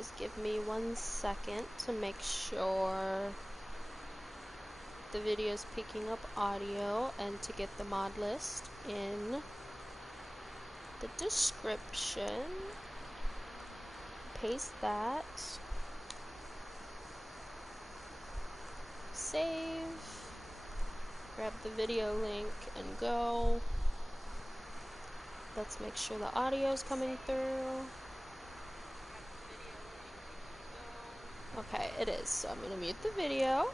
Just give me 1 second to make sure the video is picking up audio and to get the mod list in the description. Paste that. Save. Grab the video link and go. Let's make sure the audio is coming through. Okay, it is. So I'm going to mute the video.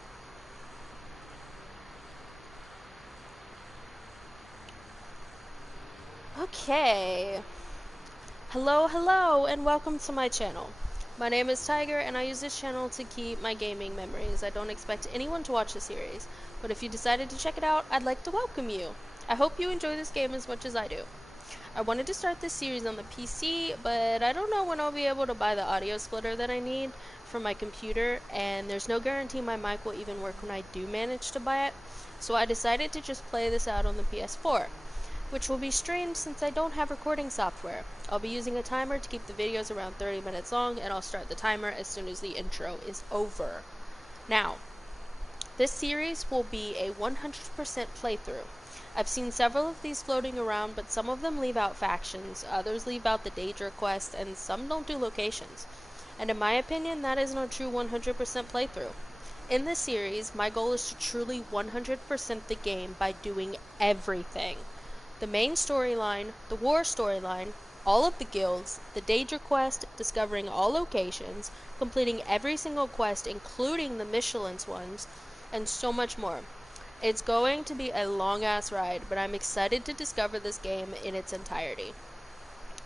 Okay. Hello, and welcome to my channel. My name is Tiger, and I use this channel to keep my gaming memories. I don't expect anyone to watch the series, but if you decided to check it out, I'd like to welcome you. I hope you enjoy this game as much as I do. I wanted to start this series on the PC, but I don't know when I'll be able to buy the audio splitter that I need for my computer, and there's no guarantee my mic will even work when I do manage to buy it, so I decided to just play this out on the PS4, which will be strange since I don't have recording software. I'll be using a timer to keep the videos around 30 minutes long, and I'll start the timer as soon as the intro is over. Now, this series will be a 100% playthrough. I've seen several of these floating around, but some of them leave out factions, others leave out the danger quest, and some don't do locations. And in my opinion, that isn't a true 100% playthrough. In this series, my goal is to truly 100% the game by doing everything. The main storyline, the war storyline, all of the guilds, the danger quest, discovering all locations, completing every single quest including the Michelin's ones, and so much more. It's going to be a long-ass ride, but I'm excited to discover this game in its entirety.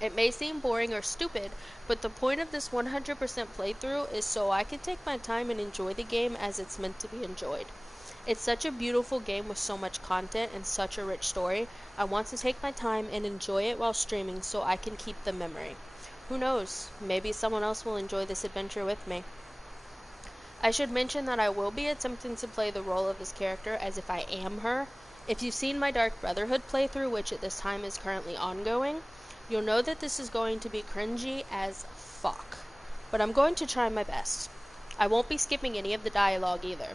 It may seem boring or stupid, but the point of this 100% playthrough is so I can take my time and enjoy the game as it's meant to be enjoyed. It's such a beautiful game with so much content and such a rich story. I want to take my time and enjoy it while streaming so I can keep the memory. Who knows, maybe someone else will enjoy this adventure with me. I should mention that I will be attempting to play the role of this character as if I am her. If you've seen my Dark Brotherhood playthrough, which at this time is currently ongoing, you'll know that this is going to be cringy as fuck. But I'm going to try my best. I won't be skipping any of the dialogue either.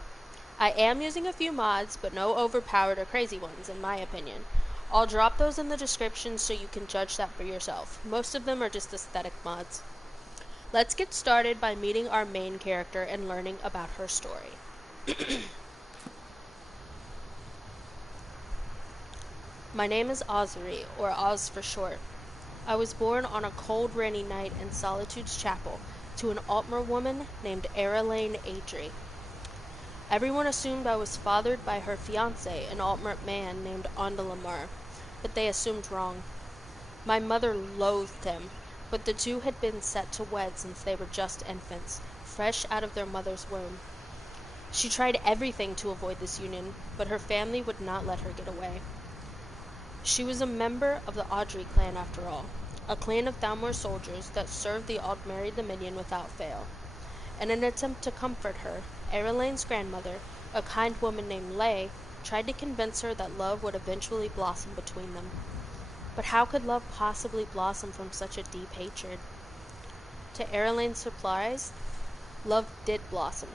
I am using a few mods, but no overpowered or crazy ones, in my opinion. I'll drop those in the description so you can judge that for yourself. Most of them are just aesthetic mods. Let's get started by meeting our main character and learning about her story. My name is Osri, or Oz for short. I was born on a cold, rainy night in Solitude's Chapel to an Altmer woman named Erelaine Adri. Everyone assumed I was fathered by her fiancé, an Altmer man named Ondalamar, but they assumed wrong. My mother loathed him, but the two had been set to wed since they were just infants, fresh out of their mother's womb. She tried everything to avoid this union, but her family would not let her get away. She was a member of the Audrey clan after all, a clan of Thalmor soldiers that served the Aldmeri Dominion without fail. In an attempt to comfort her, Erelaine's grandmother, a kind woman named Lay, tried to convince her that love would eventually blossom between them. But how could love possibly blossom from such a deep hatred? To Erelaine's surprise, love did blossom,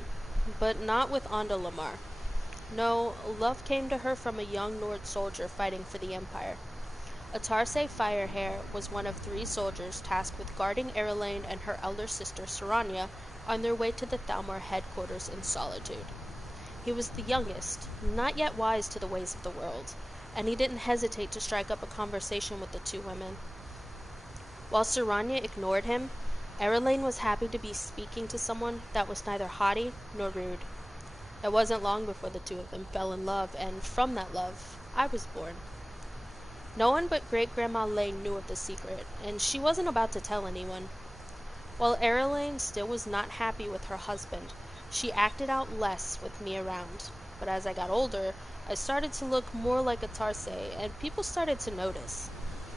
but not with Ondalamar. No, love came to her from a young Nord soldier fighting for the Empire. Atarse Firehair was one of 3 soldiers tasked with guarding Erelaine and her elder sister Saranya on their way to the Thalmor headquarters in Solitude. He was the youngest, not yet wise to the ways of the world, and he didn't hesitate to strike up a conversation with the 2 women. While Saranya ignored him, Erelaine was happy to be speaking to someone that was neither haughty nor rude. It wasn't long before the 2 of them fell in love, and from that love, I was born. No one but Great-Grandma Lay knew of the secret, and she wasn't about to tell anyone. While Erelaine still was not happy with her husband, she acted out less with me around, but as I got older, I started to look more like Atarse, and people started to notice.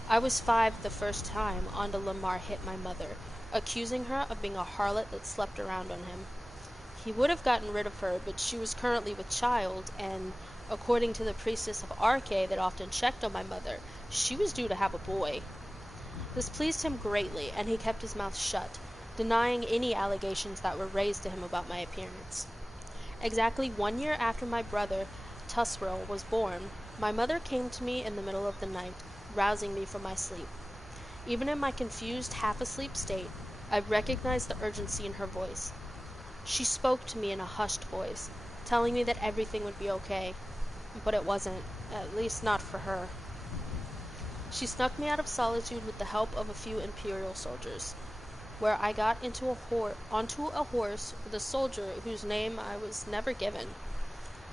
I was 5 the first time Ondalamar hit my mother, accusing her of being a harlot that slept around on him. He would have gotten rid of her, but she was currently with child, and according to the priestess of Arche that often checked on my mother, she was due to have a boy. This pleased him greatly, and he kept his mouth shut, denying any allegations that were raised to him about my appearance. Exactly 1 year after my brother, Tusril, was born, my mother came to me in the middle of the night, rousing me from my sleep. Even in my confused, half-asleep state, I recognized the urgency in her voice. She spoke to me in a hushed voice, telling me that everything would be okay. But it wasn't, at least not for her. She snuck me out of solitude with the help of a few Imperial soldiers, where I got onto a horse with a soldier whose name I was never given.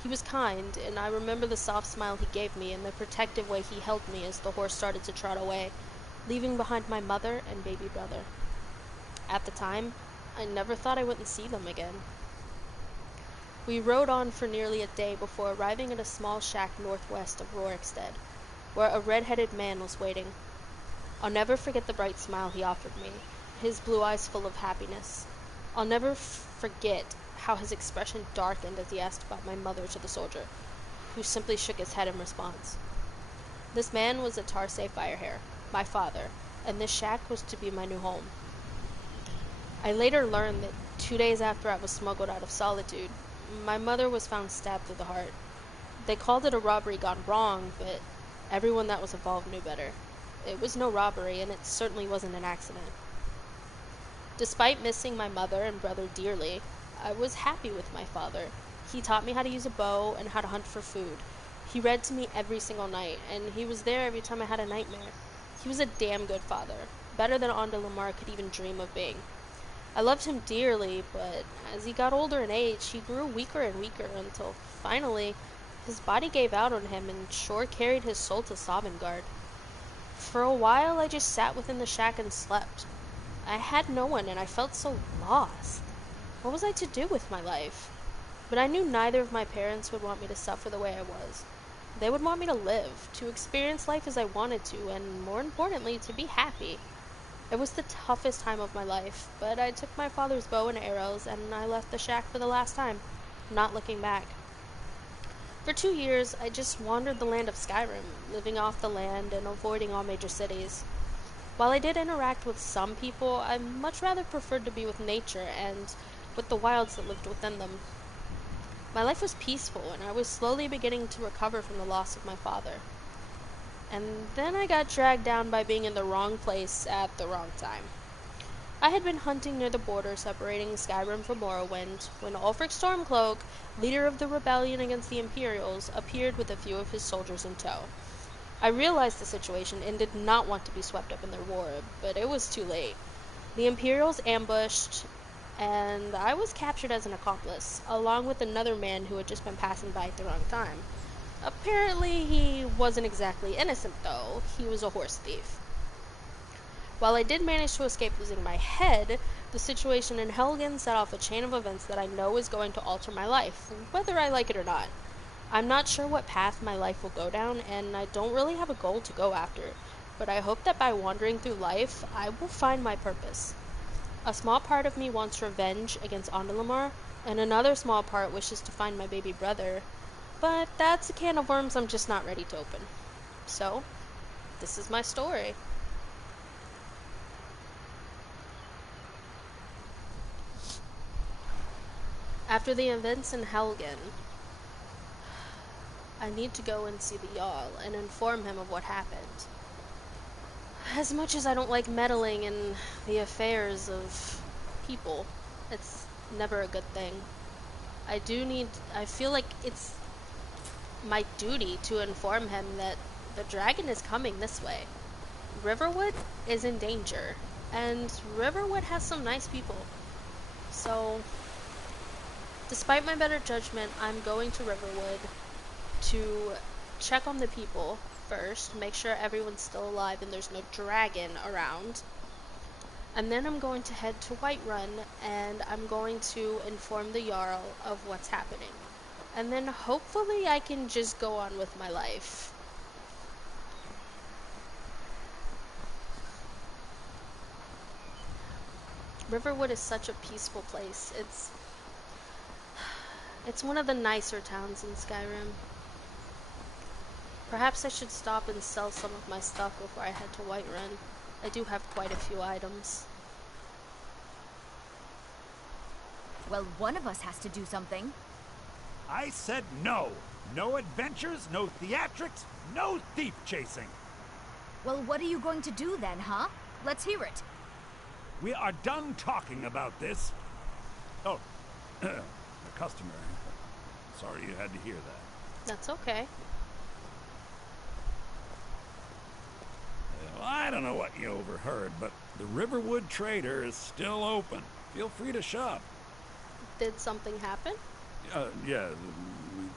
He was kind, and I remember the soft smile he gave me and the protective way he held me as the horse started to trot away, leaving behind my mother and baby brother. At the time, I never thought I wouldn't see them again. We rode on for nearly a day before arriving at a small shack northwest of Rorikstead, where a red-headed man was waiting. I'll never forget the bright smile he offered me, his blue eyes full of happiness. I'll never forget how his expression darkened as he asked about my mother to the soldier, who simply shook his head in response. This man was a Tarsay Firehair, my father, and this shack was to be my new home. I later learned that 2 days after I was smuggled out of solitude, my mother was found stabbed through the heart. They called it a robbery gone wrong, but everyone that was involved knew better. It was no robbery, and it certainly wasn't an accident. Despite missing my mother and brother dearly, I was happy with my father. He taught me how to use a bow and how to hunt for food. He read to me every single night, and he was there every time I had a nightmare. He was a damn good father, better than Lamar could even dream of being. I loved him dearly, but as he got older in age, he grew weaker and weaker until, finally, his body gave out on him and Shore carried his soul to Sovngarde. For a while, I just sat within the shack and slept. I had no one, and I felt so lost. What was I to do with my life? But I knew neither of my parents would want me to suffer the way I was. They would want me to live, to experience life as I wanted to, and more importantly, to be happy. It was the toughest time of my life, but I took my father's bow and arrows, and I left the shack for the last time, not looking back. For 2 years, I just wandered the land of Skyrim, living off the land and avoiding all major cities. While I did interact with some people, I much rather preferred to be with nature and with the wilds that lived within them. My life was peaceful, and I was slowly beginning to recover from the loss of my father. And then I got dragged down by being in the wrong place at the wrong time. I had been hunting near the border separating Skyrim from Morrowind when Ulfric Stormcloak, leader of the rebellion against the Imperials, appeared with a few of his soldiers in tow. I realized the situation and did not want to be swept up in their war, but it was too late. The Imperials ambushed, and I was captured as an accomplice, along with another man who had just been passing by at the wrong time. Apparently, he wasn't exactly innocent, though. He was a horse thief. While I did manage to escape losing my head, the situation in Helgen set off a chain of events that I know is going to alter my life, whether I like it or not. I'm not sure what path my life will go down, and I don't really have a goal to go after, but I hope that by wandering through life, I will find my purpose. A small part of me wants revenge against Lamar, and another small part wishes to find my baby brother, but that's a can of worms I'm just not ready to open. So, this is my story. After the events in Helgen, I need to go and see the Jarl and inform him of what happened. As much as I don't like meddling in the affairs of people, it's never a good thing. I feel like it's my duty to inform him that the dragon is coming this way. Riverwood is in danger, and Riverwood has some nice people. So, despite my better judgment, I'm going to Riverwood to check on the people first, make sure everyone's still alive and there's no dragon around. And then I'm going to head to Whiterun, and I'm going to inform the Jarl of what's happening. And then hopefully I can just go on with my life. Riverwood is such a peaceful place. It's one of the nicer towns in Skyrim. Perhaps I should stop and sell some of my stuff before I head to Whiterun. I do have quite a few items. Well, one of us has to do something. I said no. No adventures, no theatrics, no thief chasing. Well, what are you going to do then, huh? Let's hear it. We are done talking about this. Oh, a customer. Sorry you had to hear that. That's okay. Well, I don't know what you overheard, but the Riverwood Trader is still open. Feel free to shop. Did something happen? Yeah,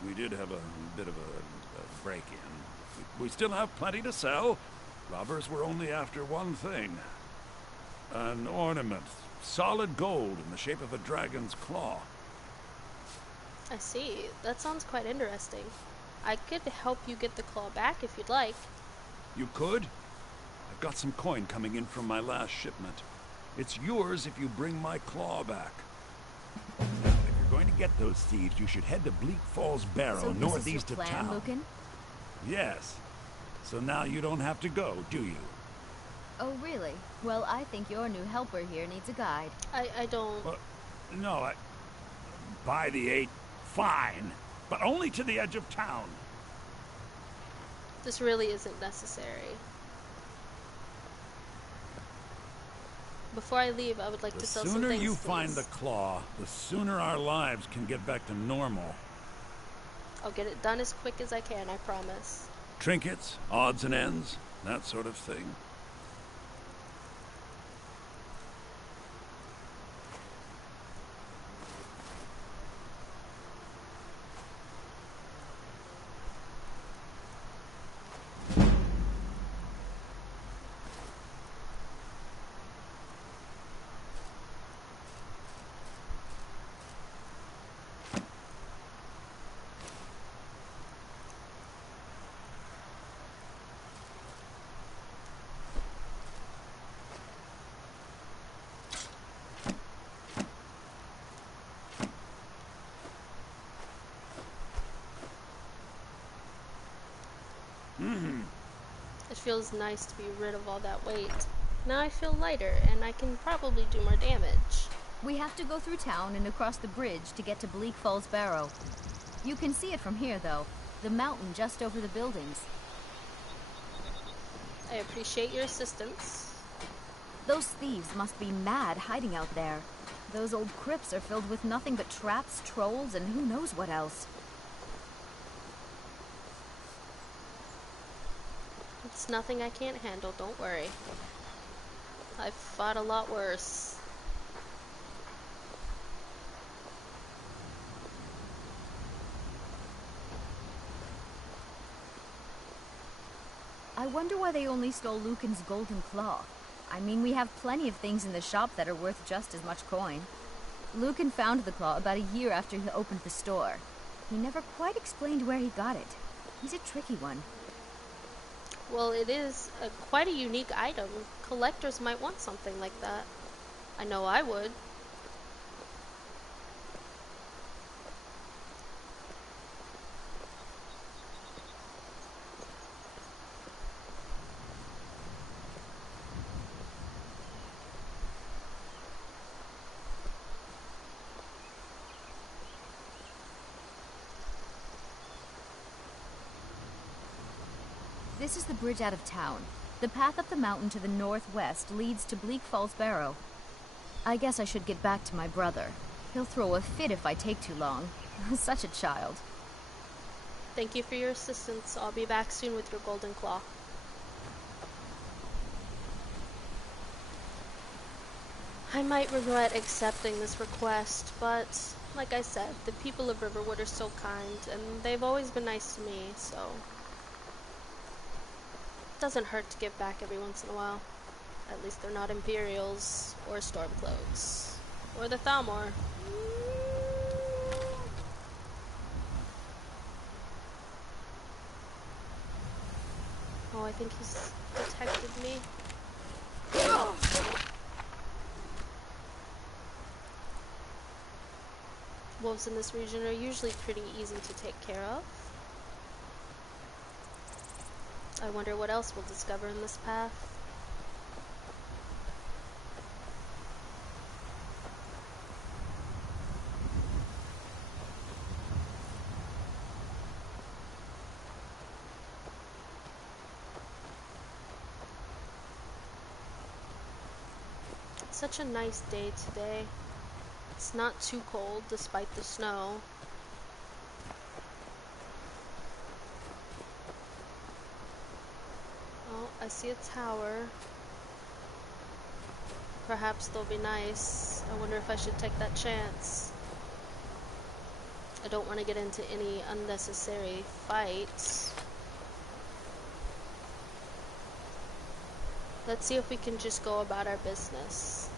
we did have a bit of a break-in. We still have plenty to sell. Robbers were only after one thing. An ornament. Solid gold in the shape of a dragon's claw. I see. That sounds quite interesting. I could help you get the claw back if you'd like. You could? I've got some coin coming in from my last shipment. It's yours if you bring my claw back. Now, if you're going to get those thieves, you should head to Bleak Falls Barrow, So northeast this is of your plan, town. Lucan? Yes. So now you don't have to go, do you? Oh, really? Well, I think your new helper here needs a guide. I don't... Well, no, By the 8, fine. But only to the edge of town. This really isn't necessary. Before I leave, I would like to sell some things, The sooner you please. find the claw, the sooner our lives can get back to normal. I'll get it done as quick as I can, I promise. Trinkets, odds and ends, that sort of thing. It feels nice to be rid of all that weight. Now I feel lighter, and I can probably do more damage. We have to go through town and across the bridge to get to Bleak Falls Barrow. You can see it from here, though. The mountain just over the buildings. I appreciate your assistance. Those thieves must be mad hiding out there. Those old crypts are filled with nothing but traps, trolls, and who knows what else. It's nothing I can't handle, don't worry. I've fought a lot worse. I wonder why they only stole Lucan's golden claw. I mean, we have plenty of things in the shop that are worth just as much coin. Lucan found the claw about a year after he opened the store. He never quite explained where he got it. He's a tricky one. Well, it is quite a unique item. Collectors might want something like that. I know I would. This is the bridge out of town. The path up the mountain to the northwest leads to Bleak Falls Barrow. I guess I should get back to my brother. He'll throw a fit if I take too long. Such a child. Thank you for your assistance. I'll be back soon with your golden claw. I might regret accepting this request, but like I said, the people of Riverwood are so kind, and they've always been nice to me, so it doesn't hurt to give back every once in a while. At least they're not Imperials, or Stormcloaks, or the Thalmor. Oh, I think he's detected me. Wolves in this region are usually pretty easy to take care of. I wonder what else we'll discover in this path. such a nice day today. It's not too cold despite the snow. Oh, I see a tower. Perhaps they'll be nice. I wonder if I should take that chance. I don't want to get into any unnecessary fights. Let's see if we can just go about our business.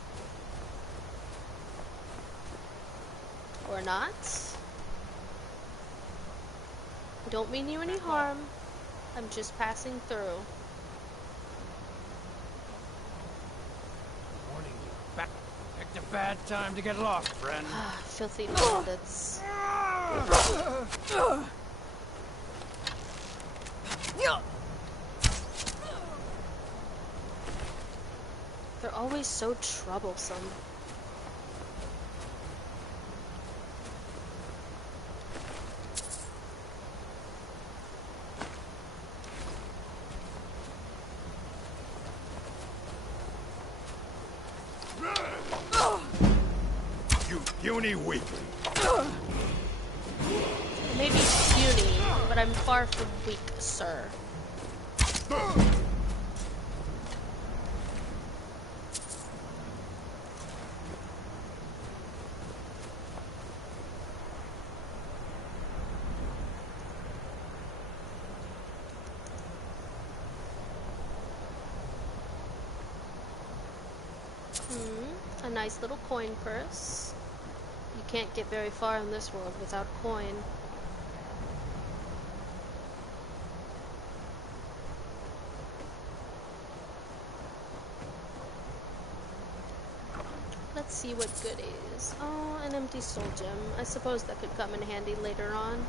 Or not. I don't mean you any harm. I'm just passing through. Warning you. Picked a bad time to get lost, friend. Filthy bandits. They're always so troublesome. You puny weakling. Maybe puny, but I'm far from weak, sir. A nice little coin purse. You can't get very far in this world without coin. Let's see what goodies. Oh, an empty soul gem. I suppose that could come in handy later on.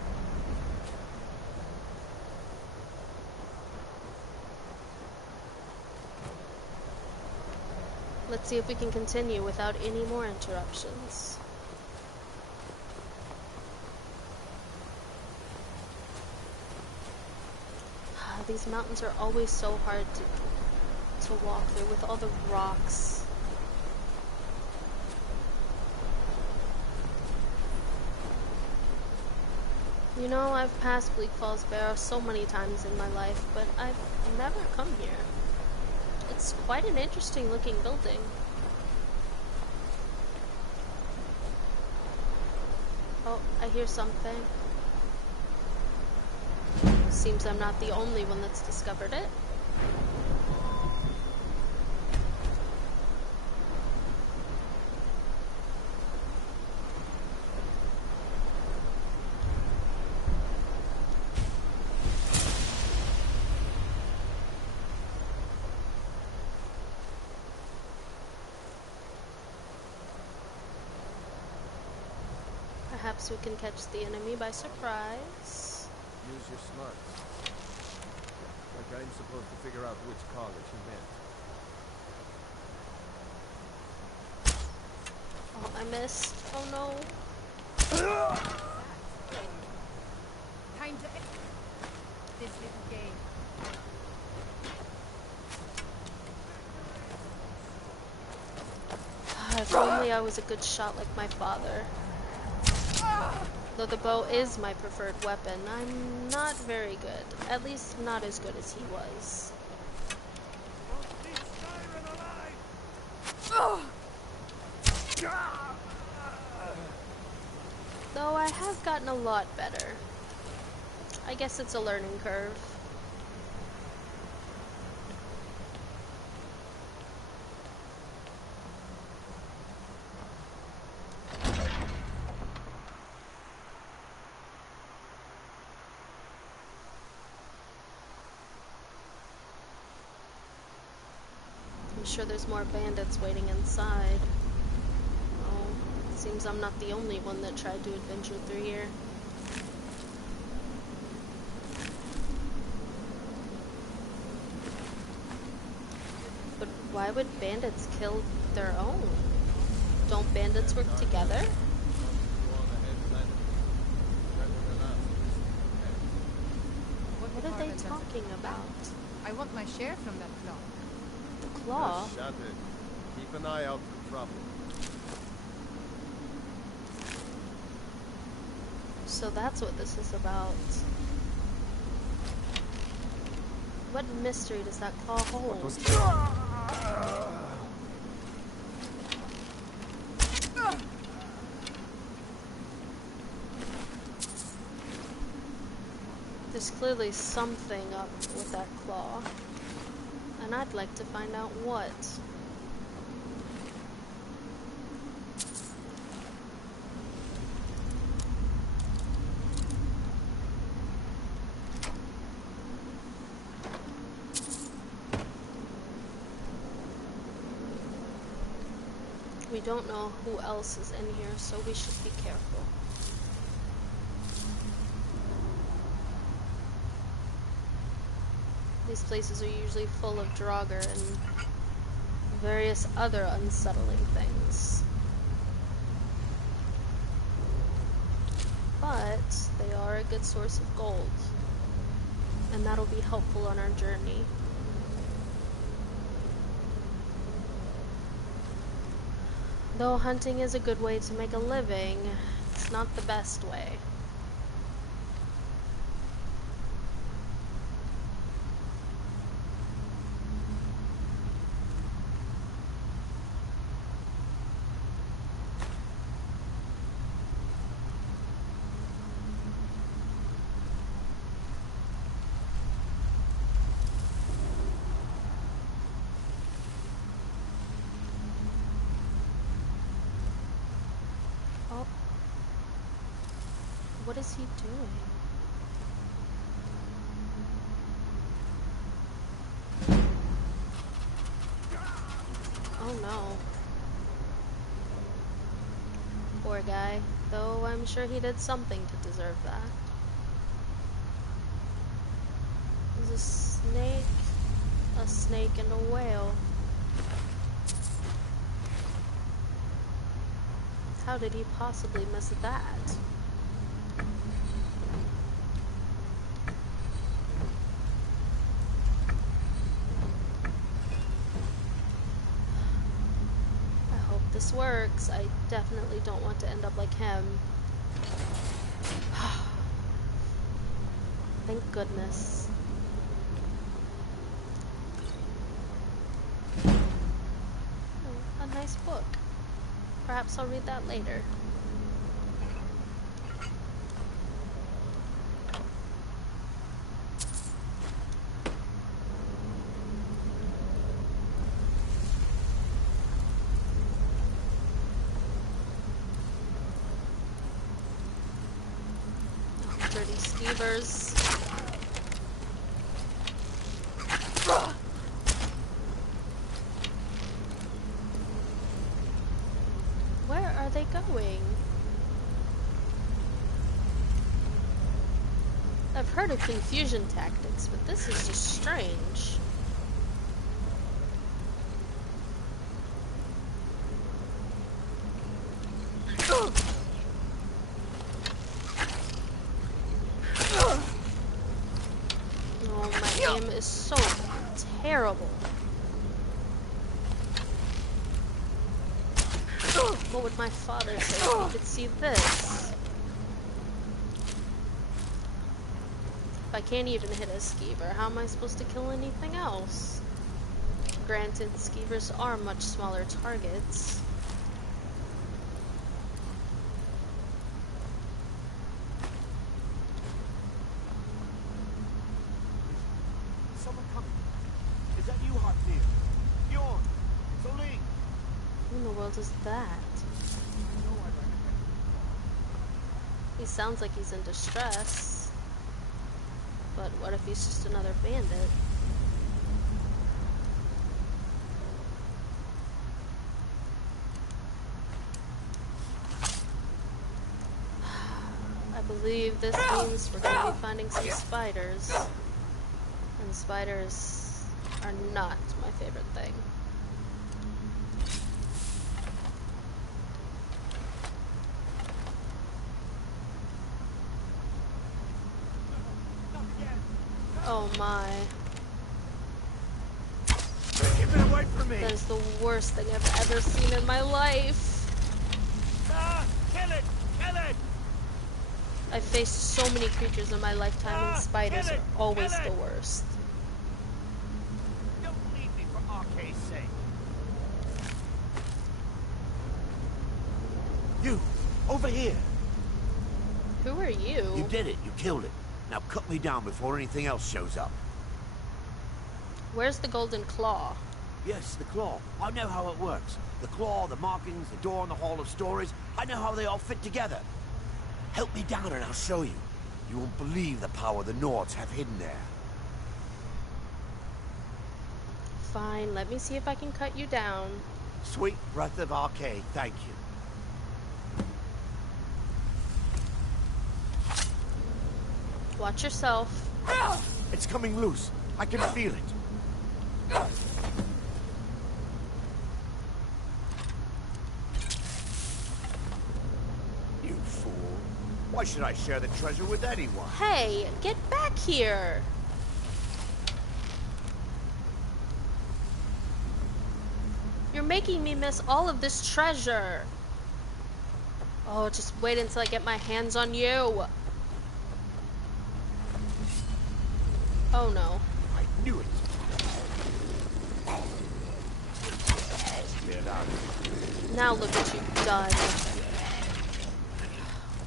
Let's see if we can continue without any more interruptions. These mountains are always so hard to walk through with all the rocks. You know, I've passed Bleak Falls Barrow so many times in my life, but I've never come here. It's quite an interesting looking building. Oh, I hear something. Seems I'm not the only one that's discovered it. Perhaps we can catch the enemy by surprise. Use your smarts. Like I'm supposed to figure out which college he meant. Oh, I missed. Oh no. Time to end this little game. If only I was a good shot like my father. Though the bow is my preferred weapon, I'm not very good. At least not as good as he was. Though I have gotten a lot better. I guess it's a learning curve. I'm sure there's more bandits waiting inside. Oh, it seems I'm not the only one that tried to adventure through here. But why would bandits kill their own? Don't bandits work together? What are they talking about? I want my share from that claw. The claw? Just shut it. Keep an eye out for trouble. So that's what this is about. What mystery does that claw hold? There's clearly something up with that claw, and I'd like to find out what. We don't know who else is in here, so we should be careful. These places are usually full of Draugr and various other unsettling things. But they are a good source of gold, and that'll be helpful on our journey. Though hunting is a good way to make a living, it's not the best way. What is he doing? Oh no. Poor guy. Though I'm sure he did something to deserve that. There's a snake and a whale. How did he possibly miss that? This works. I definitely don't want to end up like him. Thank goodness. Oh, a nice book. Perhaps I'll read that later. Skeevers. Where are they going? I've heard of confusion tactics, but this is just strange. Is so terrible. What would my father say if he could see this? If I can't even hit a skeever, how am I supposed to kill anything else? Granted, skeevers are much smaller targets. What is that? He sounds like he's in distress. But what if he's just another bandit? I believe this means we're going to be finding some spiders. And spiders are not my favorite thing. Oh my. Keep it away from for me. That is the worst thing I've ever seen in my life. Kill it! Kill it! I've faced so many creatures in my lifetime, and spiders are always the worst. Don't leave me for RK's sake. You, over here. Who are you? You did it. You killed it. Now cut me down before anything else shows up. Where's the golden claw? Yes, the claw. I know how it works. The claw, the markings, the door in the Hall of Stories. I know how they all fit together. Help me down and I'll show you. You won't believe the power the Nords have hidden there. Fine, let me see if I can cut you down. Sweet breath of RK, thank you. Watch yourself. It's coming loose. I can feel it. You fool. Why should I share the treasure with anyone? Hey, get back here. You're making me miss all of this treasure. Oh, just wait until I get my hands on you. Oh no. I knew it. Get out. Now look what you've done.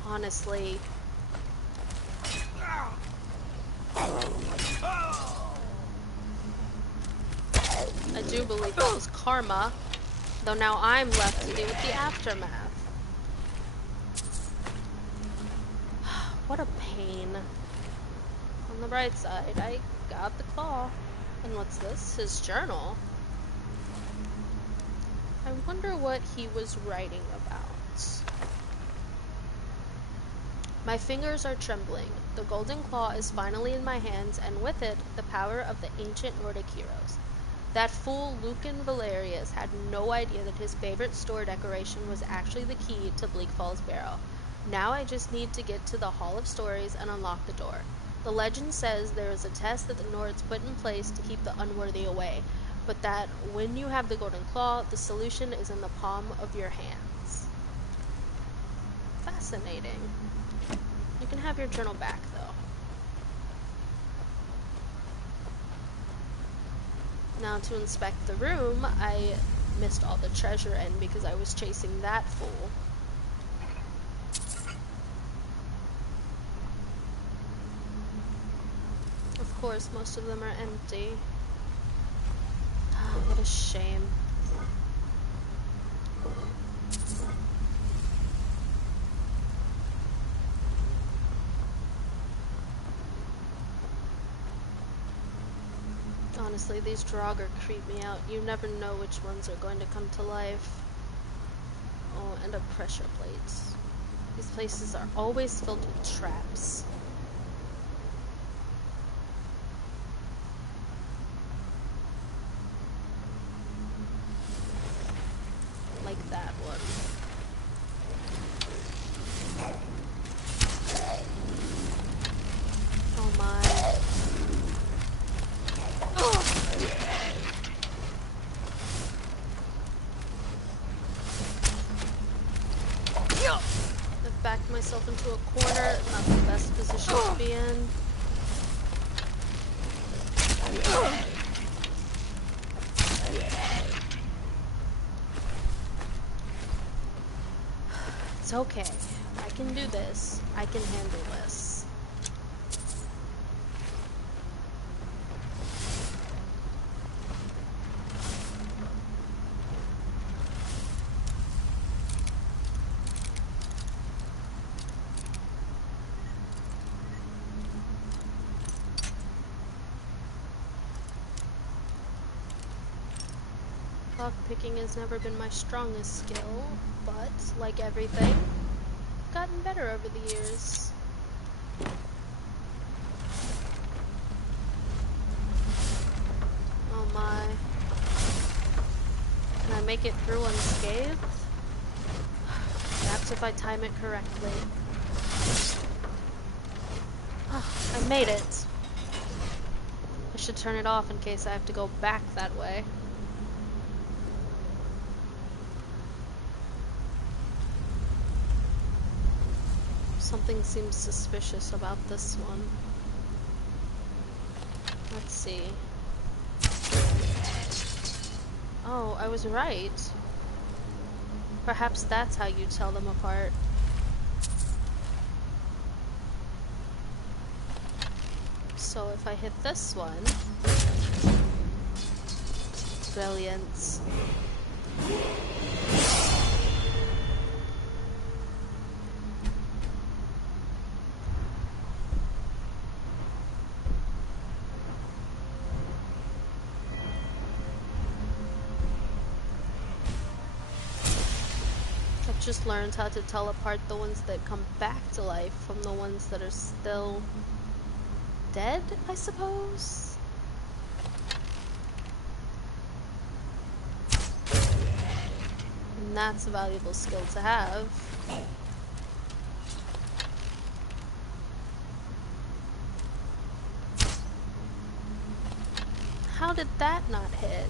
Honestly. I do believe that was karma, though now I'm left to deal with the aftermath. What a pain. On the bright side, I got the claw. And what's this? His journal. I wonder what he was writing about. My fingers are trembling. The golden claw is finally in my hands, and with it, the power of the ancient Nordic heroes. That fool Lucan Valerius had no idea that his favorite store decoration was actually the key to Bleak Falls Barrow. Now I just need to get to the Hall of Stories and unlock the door. The legend says there is a test that the Nords put in place to keep the unworthy away, but that when you have the golden claw, the solution is in the palm of your hands. Fascinating. You can have your journal back, though. Now to inspect the room, I missed all the treasure end because I was chasing that fool. Of course, most of them are empty. Oh, what a shame. Honestly, these Draugr creep me out. You never know which ones are going to come to life. Oh, and a pressure plate. These places are always filled with traps. Like that one. Oh my. I've backed myself into a corner, not the best position to be in. It's okay. I can do this. I can handle this. Lockpicking has never been my strongest skill, but, like everything, I've gotten better over the years. Oh my. Can I make it through unscathed? Perhaps if I time it correctly. Oh, I made it. I should turn it off in case I have to go back that way. Something seems suspicious about this one. Let's see. Oh, I was right. Perhaps that's how you tell them apart. So if I hit this one... Brilliant. I've just learned how to tell apart the ones that come back to life from the ones that are still dead, I suppose? And that's a valuable skill to have. How did that not hit?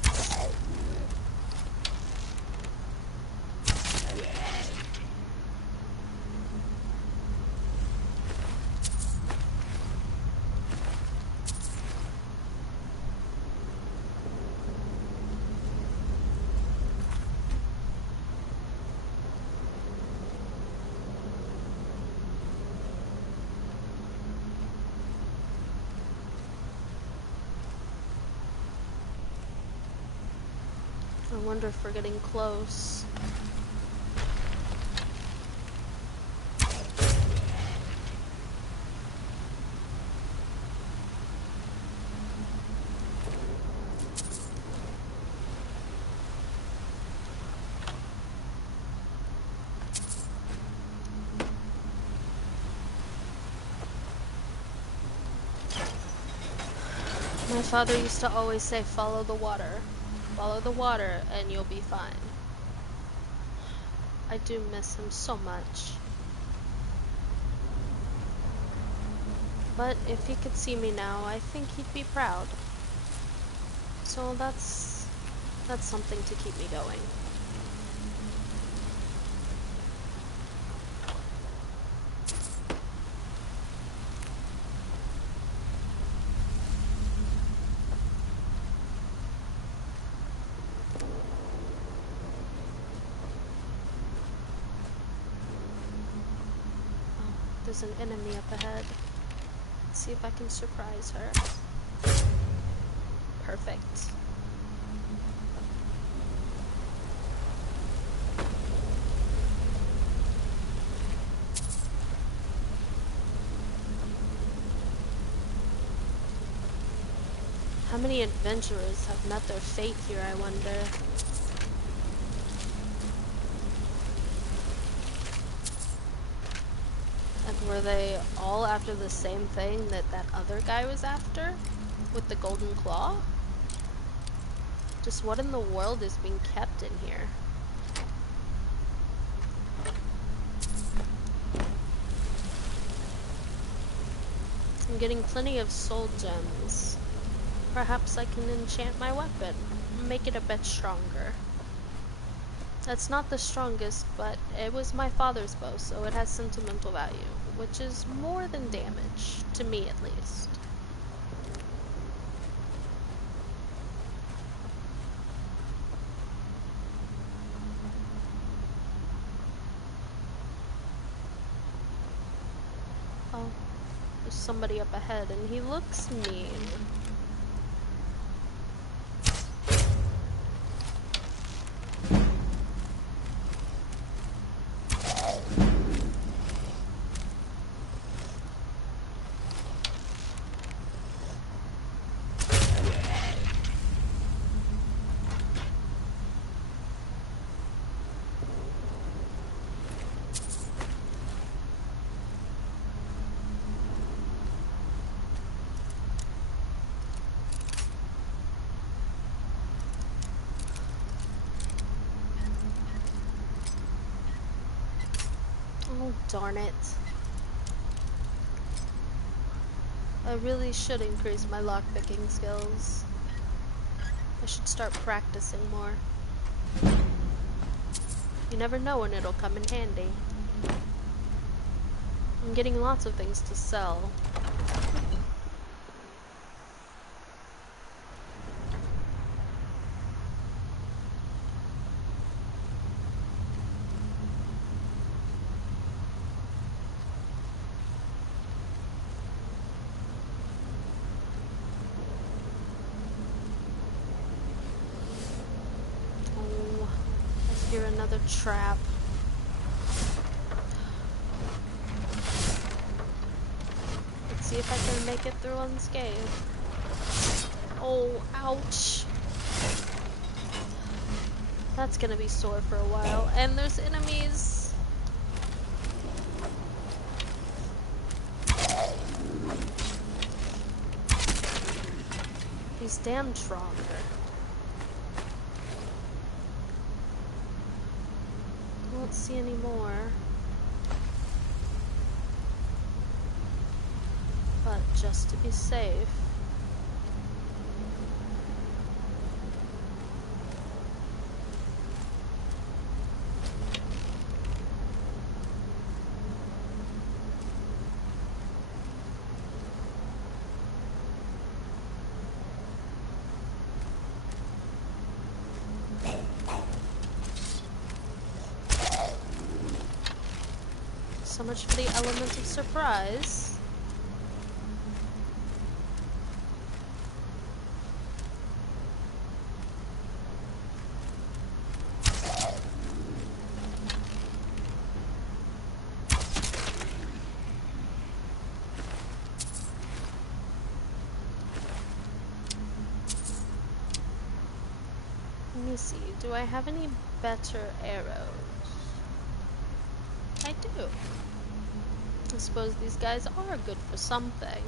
I wonder if we're getting close. My father used to always say, follow the water. Follow the water and you'll be fine. I do miss him so much. But if he could see me now, I think he'd be proud. So that's something to keep me going. There's an enemy up ahead. Let's see if I can surprise her. Perfect. How many adventurers have met their fate here, I wonder? Were they all after the same thing that other guy was after? With the golden claw? Just what in the world is being kept in here? I'm getting plenty of soul gems. Perhaps I can enchant my weapon. Make it a bit stronger. That's not the strongest, but it was my father's bow, so it has sentimental value. Which is more than damage, to me at least. Oh, there's somebody up ahead and he looks mean. Oh, darn it. I really should increase my lockpicking skills. I should start practicing more. You never know when it'll come in handy. I'm getting lots of things to sell. Oh, I hear another trap. See if I can make it through unscathed. Oh, ouch. That's gonna be sore for a while. And there's enemies. He's damn stronger. I don't see any more. But just to be safe. So much for the element of surprise. Let me see, do I have any better arrows? I do. I suppose these guys are good for something.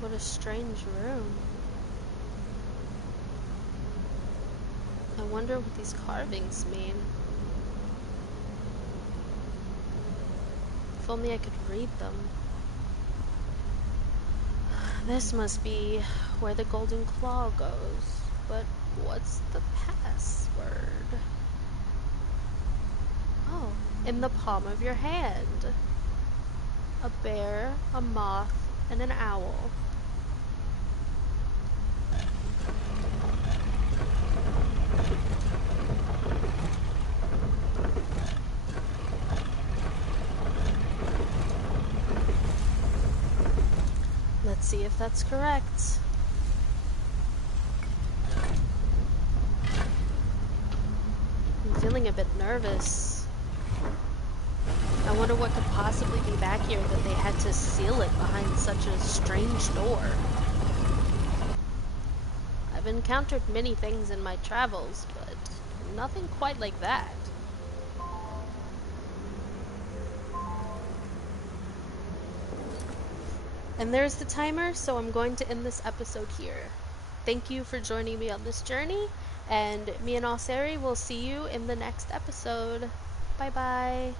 What a strange room. I wonder what these carvings mean. If only I could read them. This must be where the golden claw goes. But what's the password? Oh, in the palm of your hand. A bear, a moth, and an owl. Let's see if that's correct. I'm feeling a bit nervous. I wonder what could possibly be back here that they had to seal it behind such a strange door. I've encountered many things in my travels, but nothing quite like that. And there's the timer, so I'm going to end this episode here. Thank you for joining me on this journey, and me and Alseri will see you in the next episode. Bye bye.